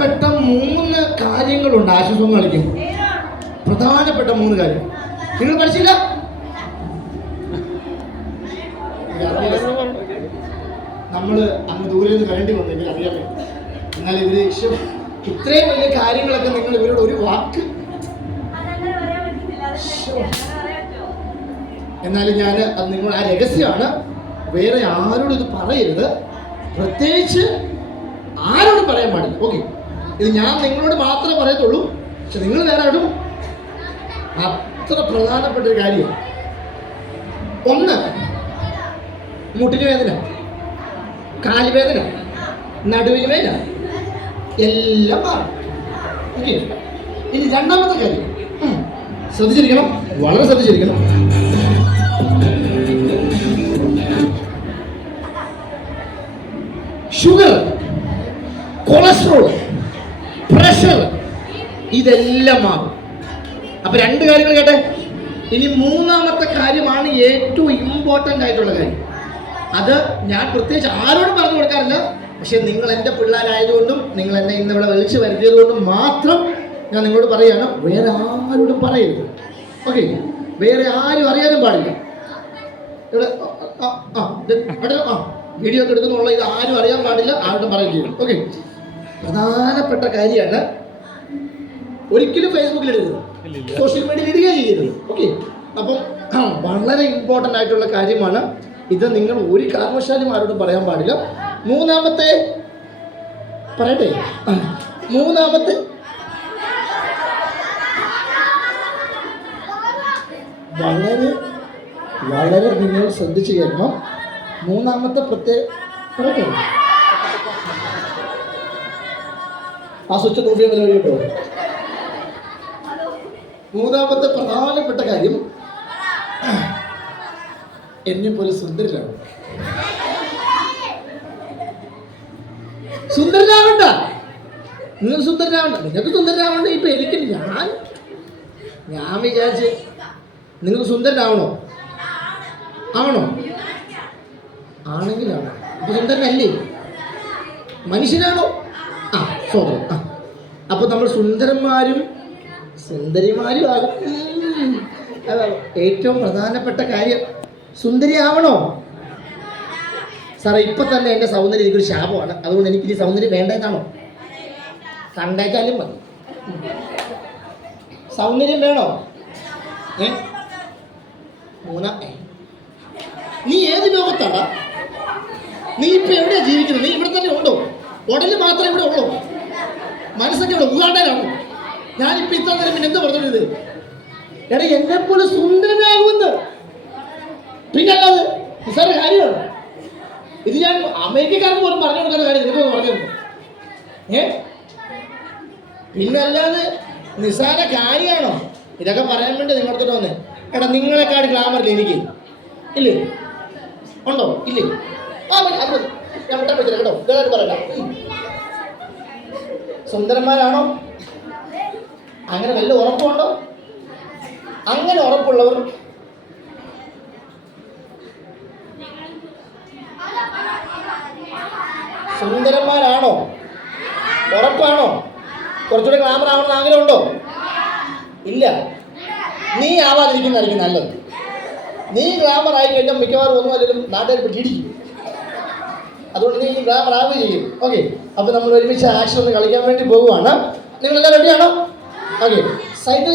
പ്രധാനപ്പെട്ട 3 കാര്യങ്ങളുണ്ട് ആശ്വാസം കളിക്കുമ്പോൾ. പ്രധാനപ്പെട്ട 3 കാര്യം നിങ്ങൾ പഠിച്ചില്ല? നമ്മള് അങ്ങ് ദൂരെ നിന്ന് വേണ്ടി വന്നു, എനിക്ക് അറിയാമോ. എന്നാൽ ഇവര് ഇത്രയും വലിയ കാര്യങ്ങളൊക്കെ നിങ്ങൾ ഇവരോട് ഒരു വാക്ക്. എന്നാലും ഞാൻ അത് നിങ്ങൾ ആ രഹസ്യമാണ്, വേറെ ആരോടും ഇത് പറയരുത്, പ്രത്യേകിച്ച് ആരോടും പറയാൻ പാടില്ല. ഓക്കെ, ഇത് ഞാൻ നിങ്ങളോട് മാത്രമേ പറയത്തുള്ളൂ. പക്ഷെ നിങ്ങൾ വേറെ ആരും അത്ര പ്രധാനപ്പെട്ട ഒരു കാര്യമാണ്. 1, മുട്ടിന് വേദന, കാലുവേദന, നടുവിന് വേദന എല്ലാം മാറും. ഓക്കെ, ഇനി 2ാമത്തെ കാര്യം ശ്രദ്ധിച്ചിരിക്കണം, വളരെ ശ്രദ്ധിച്ചിരിക്കണം. ഷുഗർ, കൊളസ്ട്രോൾ, പ്രഷർ ഇതെല്ലാം മാറും. അപ്പൊ 2 കാര്യങ്ങൾ കേട്ടെ. ഇനി 3ാമത്തെ കാര്യമാണ് ഏറ്റവും ഇമ്പോർട്ടൻ്റ് ആയിട്ടുള്ള കാര്യം. അത് ഞാൻ പ്രത്യേകിച്ച് ആരോടും പറഞ്ഞു കൊടുക്കാറില്ല. പക്ഷെ നിങ്ങൾ എൻ്റെ പിള്ളേരായതുകൊണ്ടും നിങ്ങൾ എന്നെ ഇന്നിവിടെ വിളിച്ച് വരുത്തിയതുകൊണ്ടും മാത്രം ഞാൻ നിങ്ങളോട് പറയുകയാണ്, വേറെ ആരോടും പറയരുത്. ഓക്കെ, വേറെ ആരും അറിയാനും പാടില്ല. ഇവിടെ വീഡിയോ ഒക്കെ എടുക്കുന്നുള്ള ഇത് ആരും അറിയാൻ പാടില്ല, ആരോടും പറയുകയും. ഓക്കെ, പ്രധാനപ്പെട്ട കാര്യമാണ്. ഒരിക്കലും ഫേസ്ബുക്കിൽ ഇടരുത്, സോഷ്യൽ മീഡിയയിൽ ഇടുകയും ചെയ്യരുത്. ഓക്കെ, അപ്പം വളരെ ഇമ്പോർട്ടൻ്റ് ആയിട്ടുള്ള കാര്യമാണ് ഇത്. നിങ്ങൾ ഒരു കാരണവശാലും ആരോടും പറയാൻ പാടില്ല. 3ാമത്തെ പറയട്ടെ, 3ാമത്തെ വളരെ വളരെ നിങ്ങൾ ശ്രദ്ധിച്ചു കേൾക്കണം. 3ാമത്തെ പറയട്ടെ, ആ സ്വിച്ച് നോക്കി കേട്ടോ. 3ാമത്തെ പ്രധാനപ്പെട്ട കാര്യം, എന്നെ പോലെ സുന്ദരനാണ്. സുന്ദരനാവണ്ട, നിങ്ങൾ സുന്ദരനാവണ്ട, നിങ്ങൾക്ക് സുന്ദരനാവണ്ട. ഇപ്പൊ എനിക്ക് ഞാൻ വിചാരിച്ച് നിങ്ങൾക്ക് സുന്ദരനാവണോ? ആവണോ? ആണെങ്കിലാണോ? ഇപ്പൊ സുന്ദരനല്ലേ? മനുഷ്യനാണോ? സോറി. അപ്പൊ നമ്മൾ സുന്ദരന്മാരും സുന്ദരിമാരും ആകും. അതാണ് ഏറ്റവും പ്രധാനപ്പെട്ട കാര്യം. സുന്ദരി ആവണോ? സാറേ, ഇപ്പൊ തന്നെ എൻ്റെ സൗന്ദര്യം എനിക്കൊരു ശാപമാണ്, അതുകൊണ്ട് എനിക്കിനി സൗന്ദര്യം വേണ്ടതാണോ? കണ്ടേച്ചാലും മതി. സൗന്ദര്യം വേണോ? നീ ഏത് ലോകത്താടാ? നീ ഇപ്പൊ എവിടെയാ ജീവിക്കുന്നത്? നീ ഇവിടെ തന്നെ ഉണ്ടോ? ഉടല് മാത്രമേ ഇവിടെ ഉള്ളൂ, മനസ്സൊക്കെ ഇവിടെ ഉഗാണ്ടയിലാണോ? ഞാനിപ്പോ ഇത്ര നേരം പിന്നെ എന്താ പറഞ്ഞത്? എടാ, എന്നെ പോലെ സുന്ദരനാകുമെന്ന്. പിന്നെ അല്ലാതെ നിസ്സാര കാര്യമാണ് ഇത്. ഞാൻ അമേരിക്കക്കാർക്ക് പോലും പറഞ്ഞു കൊടുക്കുന്ന കാര്യം നിനക്ക് പറഞ്ഞു. പിന്നെ അല്ലാതെ നിസ്സാര കാര്യമാണോ ഇതൊക്കെ പറയാൻ വേണ്ടി നിങ്ങളുടെ വന്നേ? എടാ, നിങ്ങളെക്കാട് ഗ്ലാമറില്ല എനിക്ക്, ഇല്ലേ? ഉണ്ടോ? ഇല്ലേ? ഞാൻ വിട്ടാൻ പറ്റില്ല കേട്ടോ, ഇതായിട്ട് പറയണ്ട. സുന്ദരന്മാരാണോ? അങ്ങനെ വല്ല ഉറപ്പുണ്ടോ? അങ്ങനെ ഉറപ്പുള്ളവർ സുന്ദരന്മാരാണോ? ഉറപ്പാണോ? കുറച്ചുകൂടെ ഗ്ലാമർ ആവണമെന്ന് ആഗ്രഹമുണ്ടോ? ഇല്ല. നീ ആവാതിരിക്കുന്നതായിരിക്കും നല്ലത്. നീ ഗ്ലാമർ ആയി കഴിഞ്ഞാൽ മിക്കവാറും ഒന്നും അല്ലെങ്കിൽ നാട്ടുകാർ പിടിക്കും. അതുകൊണ്ട് നീ ഗ്ലാമർ ആവുകയും ചെയ്യും. ഓക്കെ, അപ്പോൾ നമ്മൾ ഒരുമിച്ച് ആക്ഷൻ ഒന്ന് കളിക്കാൻ വേണ്ടി പോവുകയാണ്. നിങ്ങളെല്ലാം റെഡിയാണോ? Okay, cycle